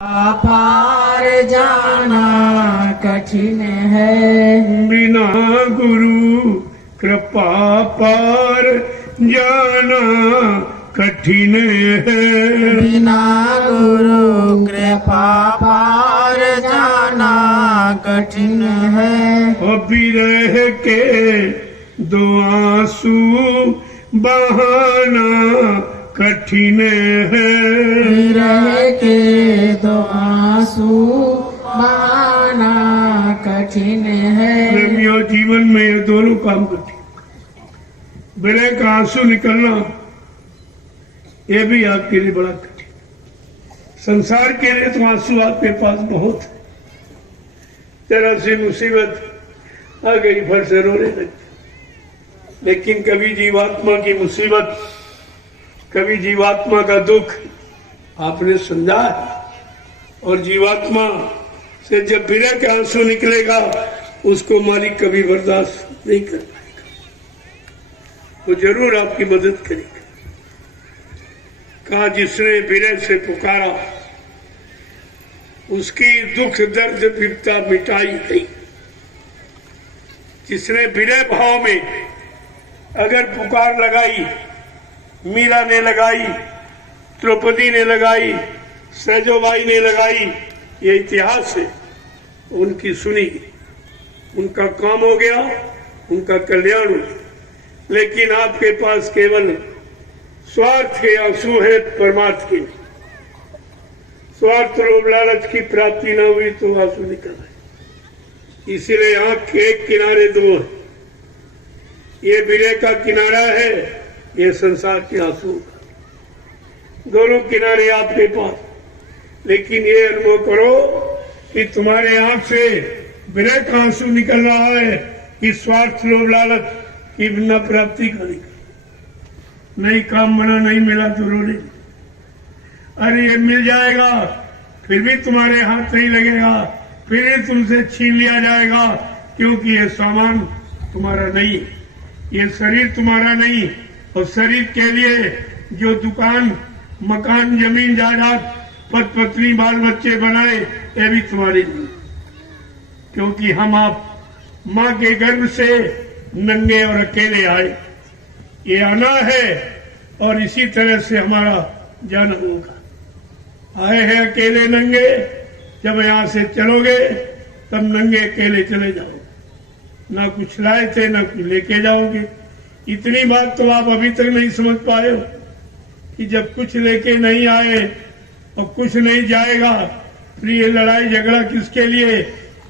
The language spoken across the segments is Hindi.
पार जाना कठिन है, बिना गुरु कृपा पार जाना कठिन है। बिना गुरु कृपा पार जाना कठिन है। और विरह के दो आंसू बहाना कठिन है। विरह के दो आंसू बहाना कठिन है। प्रेमियों, जीवन में ये दोनों काम कठिन। विरह का आंसू निकलना ये भी आपके लिए बड़ा कठिन। संसार के लिए तो आंसू आपके पास बहुत है। जरा सी मुसीबत आ गई भर से रोने लगते। लेकिन कभी जीवात्मा की मुसीबत, कभी जीवात्मा का दुख आपने समझा है। और जीवात्मा से जब विरह का आंसू निकलेगा उसको मालिक कभी बर्दाश्त नहीं कर पाएगा। वो जरूर आपकी मदद करेगा। कहा जिसने विरह से पुकारा उसकी दुख दर्द विपदा मिटाई गई। जिसने विरह भाव में अगर पुकार लगाई, मीरा ने लगाई, द्रौपदी ने लगाई, सहजोबाई ने लगाई, ये इतिहास है, उनकी सुनी, उनका काम हो गया, उनका कल्याण हो गया। लेकिन आपके पास केवल स्वार्थ के आंसू है, परमार्थ के नहीं। स्वार्थ लोभ लालच की प्राप्ति न हुई तो आंसू निकल रहे। इसीलिए आंख के एक किनारे दो है। ये विरह का किनारा है, ये संसार के आंसू का। दोनों किनारे आपके पास। लेकिन ये अनुभव करो कि तुम्हारे आंख से विरह का आंसू निकल रहा है कि स्वार्थ लोभ लालच की न प्राप्ति का निकल। नहीं काम बना, नहीं मिला तो रो ले। अरे ये मिल जाएगा फिर भी तुम्हारे हाथ नहीं लगेगा, फिर ही तुमसे छीन लिया जाएगा, क्योंकि ये सामान तुम्हारा नहीं, ये शरीर तुम्हारा नहीं। और शरीर के लिए जो दुकान, मकान, जमीन, जायदाद, पद पत्नी, बाल बच्चे बनाए, ये भी तुम्हारे नहीं। क्योंकि हम आप माँ के गर्भ से नंगे और अकेले आए। ये आना है और इसी तरह से हमारा जाना होगा। आए हैं अकेले नंगे, जब यहां से चलोगे तब नंगे अकेले चले जाओगे। ना कुछ लाए थे, ना कुछ लेके जाओगे। इतनी बात तो आप अभी तक नहीं समझ पाए हो कि जब कुछ लेके नहीं आए और कुछ नहीं जाएगा, फिर ये लड़ाई झगड़ा किसके लिए?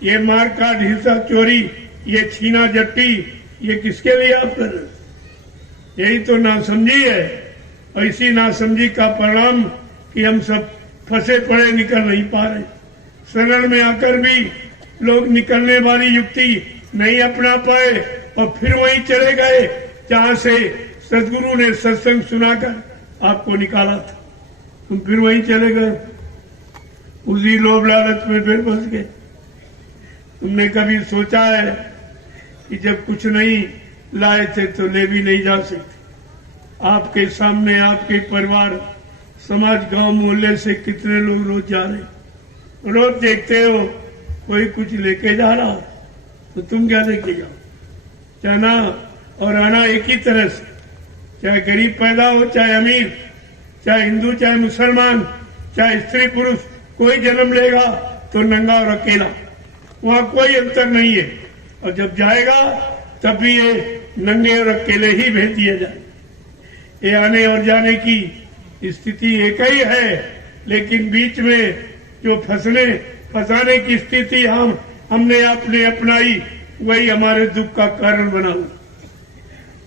ये मार काट, हिंसा, चोरी, ये छीना झपटी, ये किसके लिए आप कर रहे? यही तो नासमझी है। और इसी नासमझी का परिणाम कि हम सब फंसे पड़े, निकल नहीं पा रहे। शरण में आकर भी लोग निकलने वाली युक्ति नहीं अपना पाए और फिर वहीं चले गए जहां से सदगुरु ने सत्संग सुनाकर आपको निकाला था। तुम फिर वहीं चले गए, उसी लोभ लालच में फिर फंस गए। तुमने कभी सोचा है कि जब कुछ नहीं लाए थे तो ले भी नहीं जा सकते? आपके सामने आपके परिवार, समाज, गांव, मोहल्ले से कितने लोग रोज जा रहे। रोज देखते हो कोई कुछ लेके जा रहा, तो तुम क्या लेके जाओ? जाना और आना एक ही तरह से, चाहे गरीब पैदा हो, चाहे अमीर, चाहे हिंदू, चाहे मुसलमान, चाहे स्त्री पुरुष, कोई जन्म लेगा तो नंगा और अकेला, वहां कोई अंतर नहीं है। और जब जाएगा तब भी ये नंगे और अकेले ही भेज दिया जाए। ये आने और जाने की स्थिति एक ही है, लेकिन बीच में जो फंसाने की स्थिति हमने आपने अपनाई, वही हमारे दुख का कारण बना हुआ।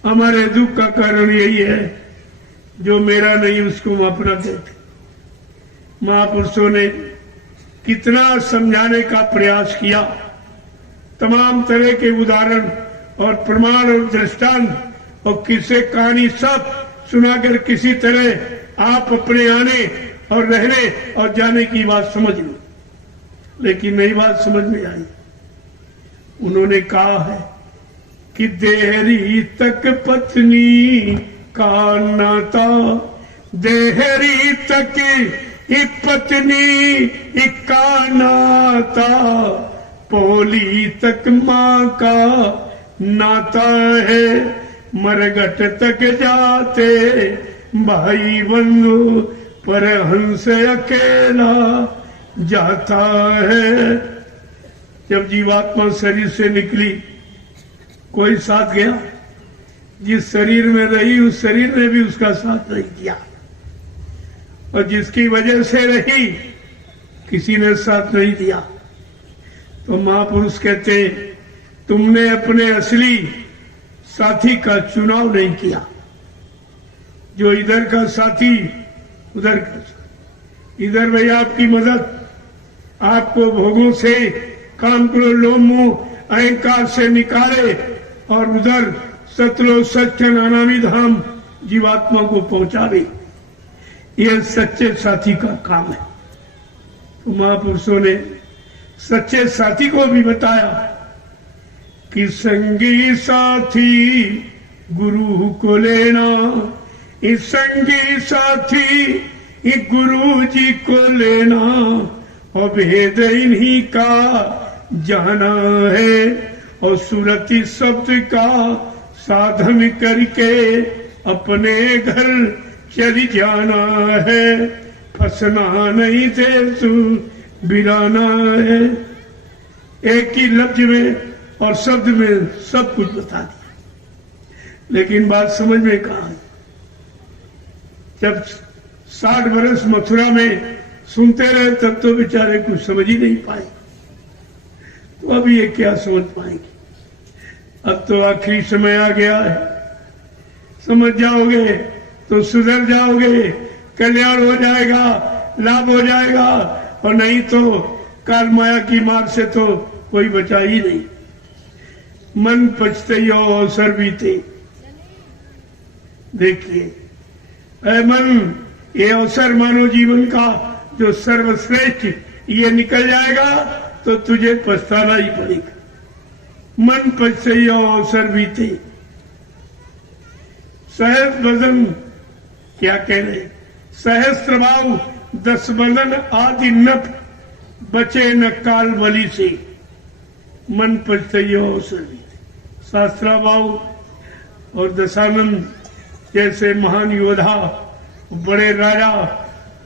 हमारे दुख का कारण यही है, जो मेरा नहीं उसको हम अपना कहते। महापुरुषों ने कितना समझाने का प्रयास किया, तमाम तरह के उदाहरण और प्रमाण और दृष्टांत और किस्से कहानी सब सुनाकर किसी तरह आप अपने आने और रहने और जाने की बात समझ लो। लेकिन नई बात समझ में आई। उन्होंने कहा है कि देहरी तक पत्नी का नाता, देहरी तक ये पत्नी इक्का नाता, पोली तक माँ का नाता है, मरघट तक जाते भाई बंधु, पर हंस अकेला जाता है। जब जीवात्मा शरीर से निकली, कोई साथ गया? जिस शरीर में रही उस शरीर ने भी उसका साथ नहीं दिया, और जिसकी वजह से रही किसी ने साथ नहीं दिया। तो महापुरुष कहते, तुमने अपने असली साथी का चुनाव नहीं किया। जो इधर का साथी उधर का साथी, इधर भैया आपकी मदद, आपको भोगों से, काम क्रोध लोभ मोह अहंकार से निकाले, और उधर सतलोक सच्चन अनामी धाम जीवात्मा को पहुंचावे। यह सच्चे साथी का काम है। तो महापुरुषों ने सच्चे साथी को भी बताया कि संगी साथी गुरु को लेना, इस संगी साथी गुरु जी को लेना, और भेद इन्हीं का जाना है, और सुरति शब्द का साधन करके अपने घर चली जाना है, फंसना नहीं दे तू बिराना है। एक ही लफ्ज में और शब्द में सब कुछ बता दिया, लेकिन बात समझ में कहा है। जब 60 वर्ष मथुरा में सुनते रहे तब तो बेचारे कुछ समझ ही नहीं पाए, तो अब ये क्या समझ पाएंगे? अब तो आखिरी समय आ गया है, समझ जाओगे तो सुधर जाओगे, कल्याण हो जाएगा, लाभ हो जाएगा, और नहीं तो काल माया की मार से तो कोई बचा ही नहीं। मन पछते हो अवसर बीते। देखिए ऐ मन, ये अवसर मानो जीवन का जो सर्वश्रेष्ठ, ये निकल जाएगा तो तुझे पछताना ही पड़ेगा। मन पछते हो अवसर बीते। सहज बदन क्या कह रहे? सहस्त्र भाव 10 बदन आदि नप, बचे न काल बलि से, मन पछते हो अवसर बीते। शास्त्रा भाव और दशानंद जैसे महान योद्धा, बड़े राजा,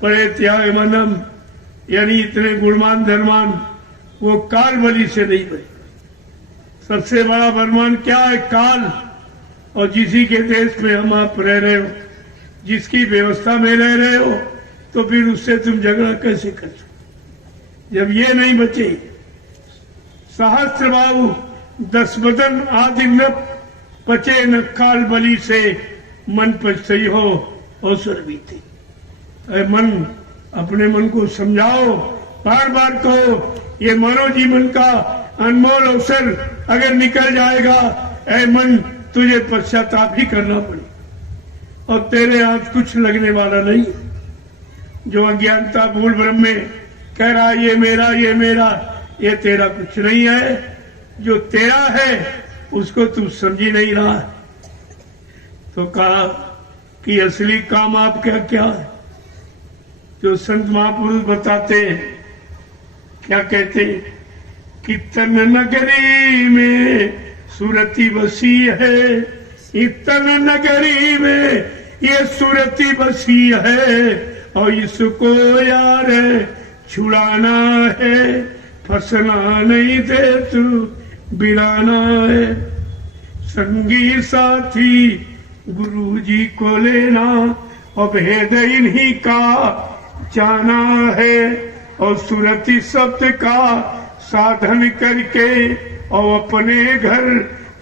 बड़े त्याग मनम, यानी इतने गुणवान धर्मान, वो काल बलि से नहीं बने। सबसे बड़ा बलवान क्या है? काल। और जिसी के देश में हम आप रह रहे हो, जिसकी व्यवस्था में रह रहे हो, तो फिर उससे तुम झगड़ा कैसे कर सकते जब ये नहीं बचे? सहस्त्र बाहु 10 बदन आदि न पचे न काल बलि से, मन पछतई हो अवसर बीते। मन, अपने मन को समझाओ, बार बार कहो, ये मानव जीवन का अनमोल अवसर अगर निकल जाएगा, ऐ मन तुझे पश्चाताप ही करना पड़े, और तेरे हाथ कुछ लगने वाला नहीं है। जो अज्ञानता भूल भ्रम में कह रहा ये मेरा, ये मेरा, ये तेरा कुछ नहीं है। जो तेरा है उसको तू समझ ही नहीं रहा है। तो कहा कि असली काम आपका क्या है? जो संत महापुरुष बताते हैं, क्या कहते हैं कि तन नगरी में सुरती बसी है, तन नगरी में ये सुरती बसी है, और इसको यार छुड़ाना है, फंसना नहीं दे तू बिराना है। संगी साथी गुरु जी को लेना, और भेद इन्हीं का जाना है, और सुरति शब्द का साधन करके और अपने घर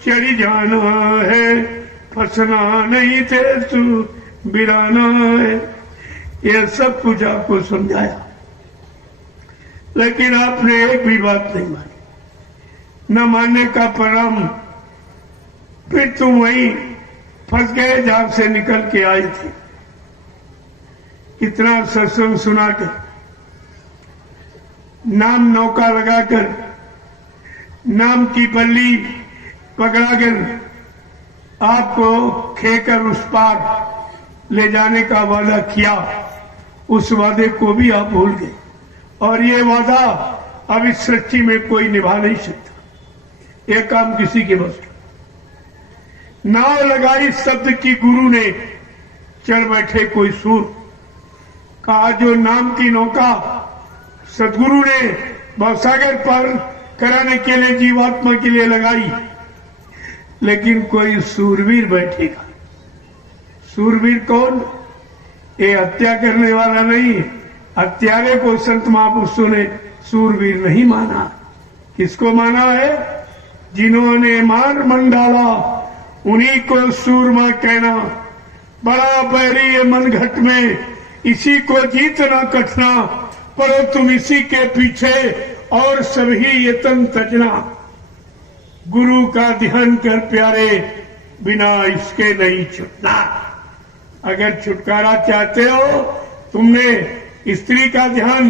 चली जाना है, फंसना नहीं थे तू बिराना है। यह सब कुछ आपको समझाया, लेकिन आपने एक भी बात नहीं मानी। न मानने का परिणाम, फिर तुम वहीं फंस गए जहां से निकल के आए थे। इतना सत्संग सुना कर, नाम नौका लगाकर, नाम की बल्ली पकड़ाकर आपको खेकर उस पार ले जाने का वादा किया, उस वादे को भी आप भूल गए, और ये वादा अब इस सृष्टि में कोई निभा नहीं सकता। ये काम किसी के बस का। नाव लगाई शब्द की गुरु ने, चढ़ बैठे कोई सूर। कहा जो नाम की नौका सदगुरु ने भवसागर पार कराने के लिए जीवात्मा के लिए लगाई, लेकिन कोई सूरवीर बैठेगा। सूरवीर कौन? ये हत्या करने वाला नहीं। हत्यारे को संत महापुरुषों ने सूरवीर नहीं माना। किसको माना है? जिन्होंने मार मन डाला उन्हीं को सूरमा कहना। बड़ा बैरी है मन घट में, इसी को जीतना कठना, पर तुम इसी के पीछे और सभी यतन तजना। गुरु का ध्यान कर प्यारे, बिना इसके नहीं छूटना। अगर छुटकारा चाहते हो, तुमने स्त्री का ध्यान,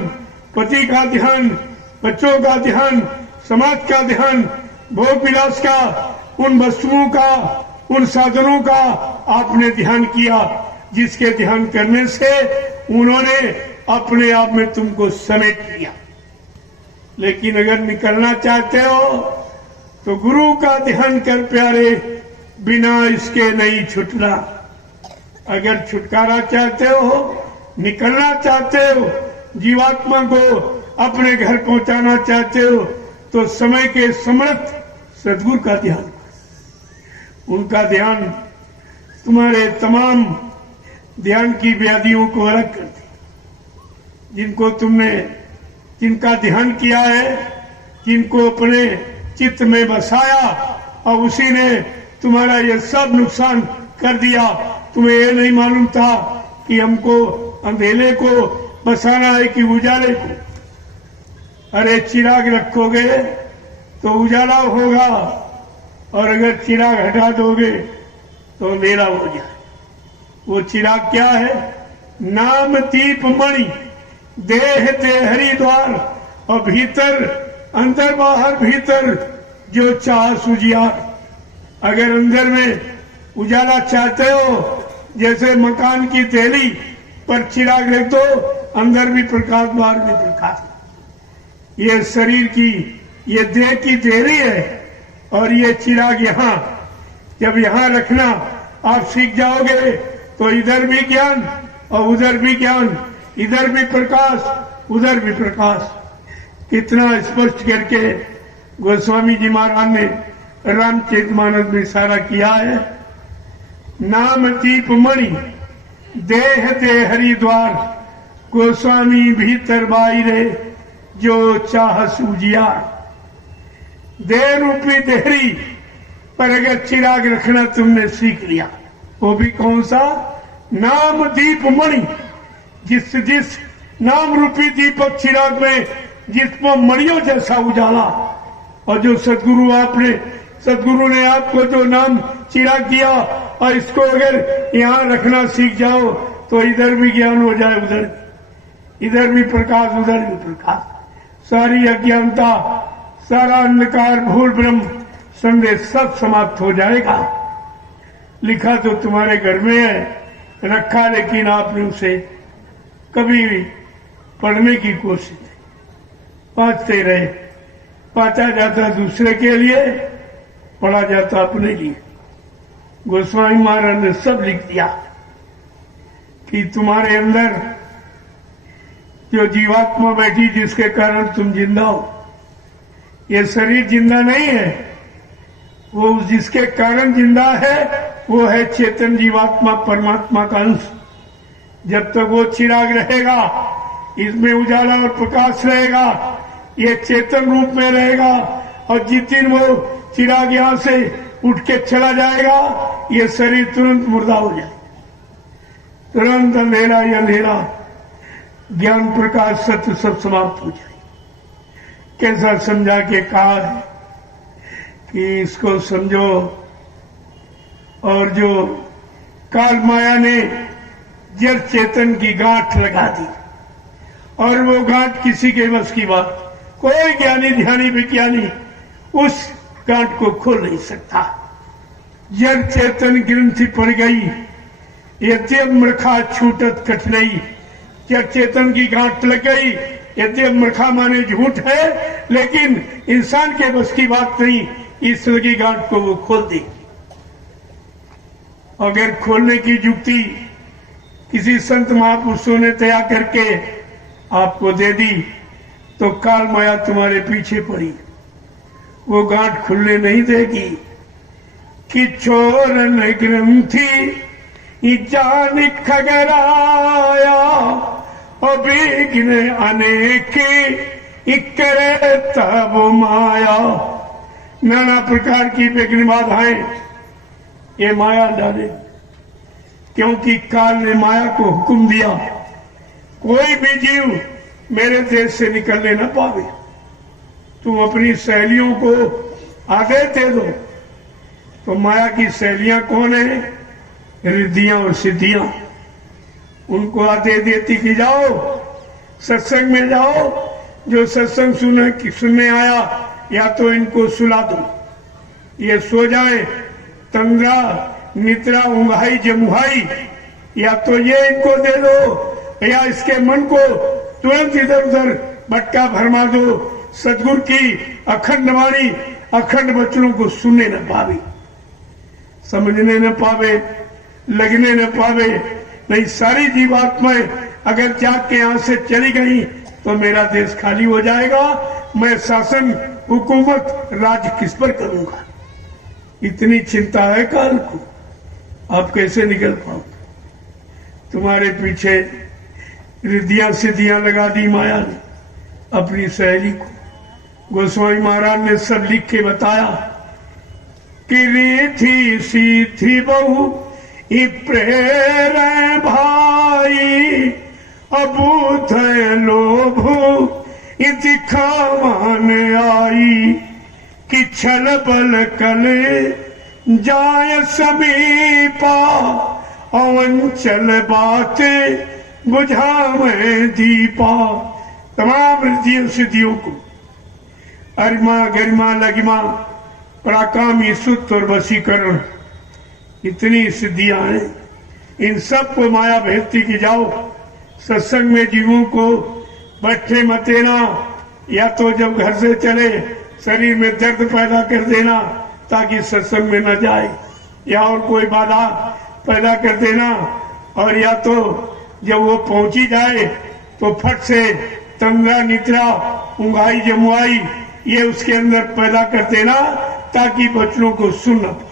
पति का ध्यान, बच्चों का ध्यान, समाज का ध्यान, भोग विलास का, उन वस्तुओं का, उन साधनों का आपने ध्यान किया, जिसके ध्यान करने से उन्होंने अपने आप में तुमको समेट लिया। लेकिन अगर निकलना चाहते हो तो गुरु का ध्यान कर प्यारे, बिना इसके नहीं छुटना। अगर छुटकारा चाहते हो, निकलना चाहते हो, जीवात्मा को अपने घर पहुंचाना चाहते हो, तो समय के समर्थ सदगुरु का ध्यान करो। उनका ध्यान तुम्हारे तमाम ध्यान की व्याधियों को अलग कर दे। जिनका ध्यान किया है, जिनको अपने चित्त में बसाया, और उसी ने तुम्हारा ये सब नुकसान कर दिया। तुम्हें ये नहीं मालूम था कि हमको अंधेरे को बसाना है कि उजाले को। अरे चिराग रखोगे तो उजाला होगा, और अगर चिराग हटा दोगे तो अंधेरा हो जाए। वो चिराग क्या है? नाम दीप मणि, देह ते हरिद्वार, और भीतर, अंदर बाहर भीतर जो चाह सुजियार। अगर अंदर में उजाला चाहते हो, जैसे मकान की देहली पर चिराग रख दो, अंदर भी प्रकाश बाहर भी प्रकाश। ये शरीर की, ये देह की देहली है, और ये चिराग यहाँ, जब यहाँ रखना आप सीख जाओगे तो इधर भी ज्ञान और उधर भी ज्ञान, इधर भी प्रकाश उधर भी प्रकाश। कितना स्पष्ट करके गोस्वामी जी महाराज ने रामचरितमानस में इशारा किया है। नाम दीप मणि, देह ते हरिद्वार, गोस्वामी भीतर बाहिरे जो चाह सूजिया। देह रूपी देहरी पर अगर चिराग रखना तुमने सीख लिया, वो भी कौन सा? नाम दीप मणि। जिस नाम रूपी दीपक चिराग में जिसको मणियों जैसा उजाला, और जो सदगुरु ने आपको जो नाम चिराग दिया, और इसको अगर यहाँ रखना सीख जाओ तो इधर भी ज्ञान हो जाए, इधर भी प्रकाश उधर भी प्रकाश। सारी अज्ञानता, सारा अंधकार, भूल भ्रम, संदेश सब समाप्त हो जाएगा। लिखा तो तुम्हारे घर में है, रखा लेकिन आपने उसे कभी पढ़ने की कोशिश नहीं। पढ़ते रहे, पढ़ा जाता दूसरे के लिए, पढ़ा जाता अपने लिए। गोस्वामी महाराज ने सब लिख दिया कि तुम्हारे अंदर जो जीवात्मा बैठी, जिसके कारण तुम जिंदा हो, ये शरीर जिंदा नहीं है। वो जिसके कारण जिंदा है वो है चेतन जीवात्मा, परमात्मा का अंश। जब तक वो चिराग रहेगा, इसमें उजाला और प्रकाश रहेगा, ये चेतन रूप में रहेगा। और जिस दिन वो चिराग यहां से उठ के चला जाएगा, ये शरीर तुरंत मुर्दा हो जाए, तुरंत अंधेरा ही अंधेरा, ज्ञान प्रकाश सत्य सब समाप्त हो जाए। कैसा समझा के कहा है कि इसको समझो। और जो काल माया ने जड़ चेतन की गांठ लगा दी, और वो गांठ किसी के बस की बात, कोई ज्ञानी ध्यानी विज्ञानी उस गांठ को खोल नहीं सकता। जड़ चेतन ग्रंथि पड़ गई, यद्यप मृखा छूटत कठिनाई, क्या चेतन की गांठ लग गई? यद्य मूर्खा माने झूठ है, लेकिन इंसान के बस की बात नहीं, ईश्वर की गांठ को वो खोल देगी। अगर खोलने की युक्ति किसी संत महापुरुषों ने तैयार करके आपको दे दी तो काल माया तुम्हारे पीछे पड़ी, वो गांठ खुलने नहीं देगी। कि छोरन ग्रंथी जान खगराया और विघ्न अनेक करे तब माया। नाना प्रकार की विघ्न बाधाएं ये माया डाले, क्योंकि काल ने माया को हुक्म दिया कोई भी जीव मेरे देश से निकलने न पावे। तुम अपनी सहेलियों को आदेश दे दो। तो माया की सहेलियां कौन है? रिद्धियां और सिद्धियां। उनको आदेश देती कि जाओ सत्संग में जाओ, जो सत्संग सुनने आया या तो इनको सुला दो, ये सो जाए, तंद्रा निद्रा उंघाई जमुहाई, या तो ये इनको दे दो या इसके मन को तुरंत इधर उधर भटका भरमा दो। सदगुरु की अखंड वाणी अखंड वचनों को सुनने न पावे, समझने न पावे, लगने न पावे। नहीं, सारी जीवात्माएं अगर जाग के यहां से चली गई तो मेरा देश खाली हो जाएगा। मैं शासन हुकूमत राज किस पर करूंगा? इतनी चिंता है काल को, आप कैसे निकल पाओगे? तुम्हारे पीछे रिद्धियां सिद्धियां लगा दी माया ने अपनी सहेली को। गोस्वामी महाराज ने सब लिख के बताया कि रिद्धि सीधी बहु प्रेर भाई अबूध लोभु दिखावन आई। कि छल बल कल जाय समीपा अवंचल बात बुझावे दीपा। तमाम रिद्धियों सिद्धियों को अरिमा गरिमा लगिमा पराकामी सुत और वशीकरण, इतनी सिद्धियां हैं। इन सब को माया भेजती की जाओ सत्संग में जीवों को बैठे मत देना, या तो जब घर से चले शरीर में दर्द पैदा कर देना ताकि सत्संग में न जाए, या और कोई बाधा पैदा कर देना, और या तो जब वो पहुंची जाए तो फट से तंद्रा निद्रा उंघाई जमुआई ये उसके अंदर पैदा कर देना ताकि बच्चों को सुनना पाए।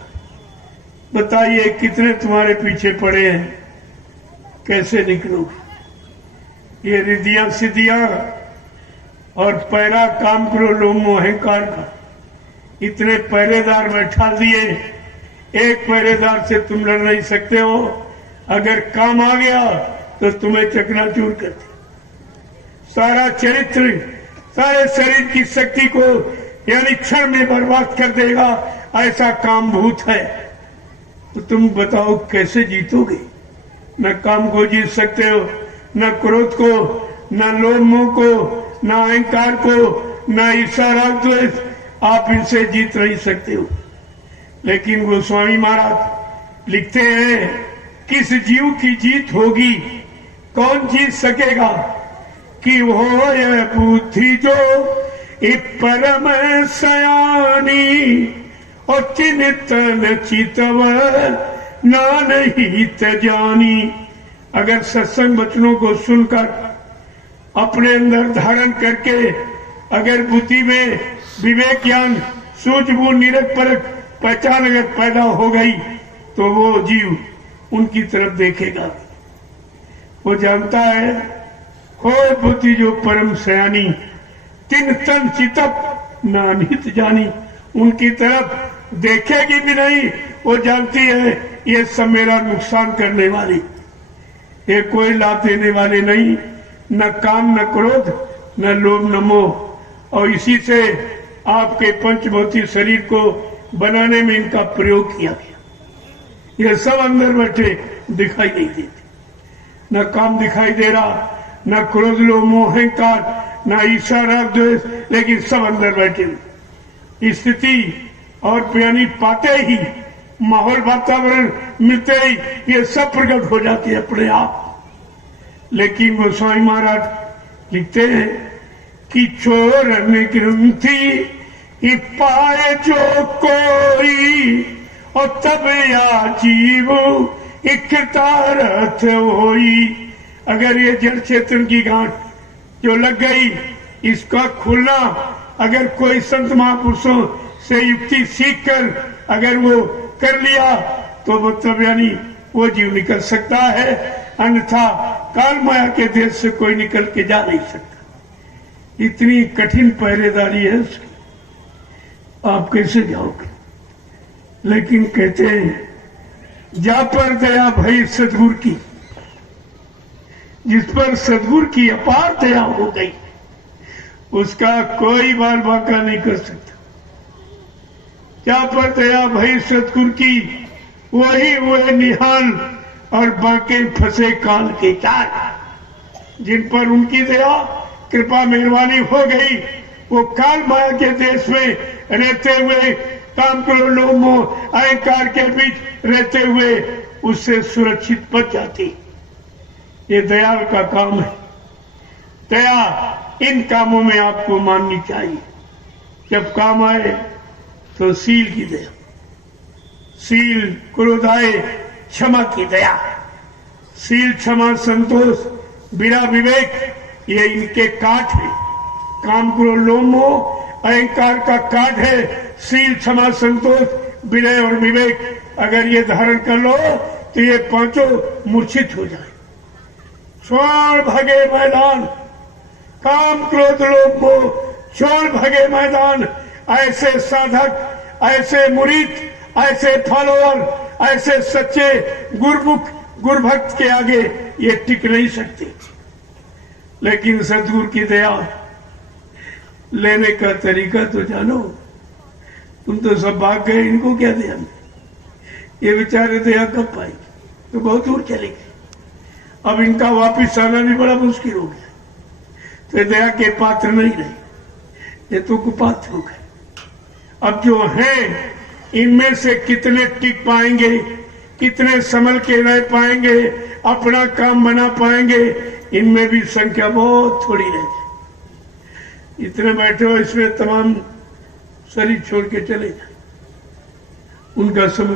बताइए कितने तुम्हारे पीछे पड़े हैं, कैसे निकलोगे? ये रिद्धियां सिद्धियां और पैरा काम करो लोमो अहंकार का, इतने पहरेदार बैठा दिए, एक पहरेदार से तुम लड़ नहीं सकते हो। अगर काम आ गया तो तुम्हें चकनाचूर कर दे, सारा चरित्र सारे शरीर की शक्ति को यानी क्षण में बर्बाद कर देगा, ऐसा काम भूत है। तो तुम बताओ कैसे जीतोगे? न काम को जीत सकते हो, न क्रोध को, न लोभ मोह को, न अहंकार को, न ईर्ष्या राग द्वेष, आप इनसे जीत नहीं सकते हो। लेकिन गोस्वामी महाराज लिखते हैं किस जीव की जीत होगी, कौन जीत सकेगा? कि वो यह बुद्धि जो परम सयानी और चिंतन चितव नानहित जानी। अगर सत्संग वचनों को सुनकर अपने अंदर धारण करके अगर बुद्धि में विवेक ज्ञान सूझबूझ निरख परख पहचान अगर पैदा हो गई तो वो जीव उनकी तरफ देखेगा। वो जानता है खोए बुद्धि जो परम सयानी तिन तन चितप नानित जानी, उनकी तरफ देखेगी भी नहीं। वो जानती है ये सब मेरा नुकसान करने वाली, ये कोई लाभ देने वाले नहीं, न काम न क्रोध न लोभ न मोह। और इसी से आपके पंचभौतिक शरीर को बनाने में इनका प्रयोग किया गया। ये सब अंदर बैठे दिखाई नहीं देते, न काम दिखाई दे रहा, न क्रोध लोभ मोह अहंकार, न ईर्ष्या राग द्वेष, लेकिन सब अंदर बैठे। स्थिति और यानी पाते ही माहौल वातावरण मिलते ही ये सब प्रकट हो जाती है अपने आप। लेकिन गोस्वामी महाराज लिखते हैं कि चोरन ग्रंथि पाए जो कोई और तब या जीव इकतारथ होई। अगर ये जड़ चेतन की गांठ जो लग गई, इसका खुलना अगर कोई संत महापुरुषों से युक्ति सीख कर अगर वो कर लिया तो मतलब यानी वो जीव निकल सकता है, अन्यथा काल माया के देश से कोई निकल के जा नहीं सकता। इतनी कठिन पहरेदारी है उसकी, आप कैसे जाओगे? लेकिन कहते हैं जा पर दया भई सदगुरु की, जिस पर सदगुरु की अपार दया हो गई उसका कोई बाल बाका नहीं कर सकता। जा पर दया भई सदगुरु की, वही हुए निहाल और बाके फंसे काल के चार। जिन पर उनकी दया कृपा मेहरबानी हो गई वो काल माया के देश में रहते हुए, काम क्रोध लोभ मोह अहंकार के बीच रहते हुए उससे सुरक्षित बच जाती। ये दयाल का काम है। दया इन कामों में आपको माननी चाहिए। जब काम आए तो सील की दया, सील क्रोध आए क्षमा की दया, सील क्षमा संतोष बिना विवेक, ये इनके काट है। काम क्रोध लोभ मोह अहंकार का काट है सील क्षमा संतोष विनय और विवेक। अगर ये धारण कर लो तो ये पांचों मूर्छित हो जाए। छोड़ भगे मैदान, काम क्रोध लोभ मोह छोड़ भगे मैदान। ऐसे साधक, ऐसे मुरीद, ऐसे फॉलोअर, ऐसे सच्चे गुरमुख गुरभक्त के आगे ये टिक नहीं सकते। लेकिन सदगुरु की दया लेने का तरीका तो जानो। तुम तो सब भाग गए, इनको क्या दया? ये बेचारे दया कब पाएंगे? तो बहुत दूर चले गए। अब इनका वापिस आना भी बड़ा मुश्किल हो गया। तो दया के पात्र नहीं रहे, ये तो कुपात्र हो गए। अब जो हैं इनमें से कितने टिक पाएंगे, कितने संभल के रह पाएंगे, अपना काम बना पाएंगे, इनमें भी संख्या बहुत थोड़ी रह जाए। इतने बैठे हो इसमें तमाम शरीर छोड़ के चले जाए, उनका समय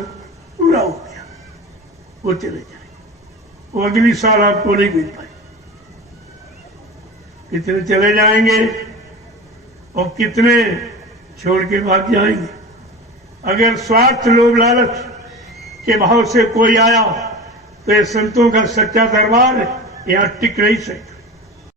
पूरा हो गया, वो चले जाए, वो अगली साल आपको नहीं मिल पाए। कितने चले जाएंगे और कितने छोड़ के भाग जाएंगे। अगर स्वार्थ लोभ लालच के भाव से कोई आया तो ये संतों का सच्चा दरबार यहाँ टिक नहीं सकता।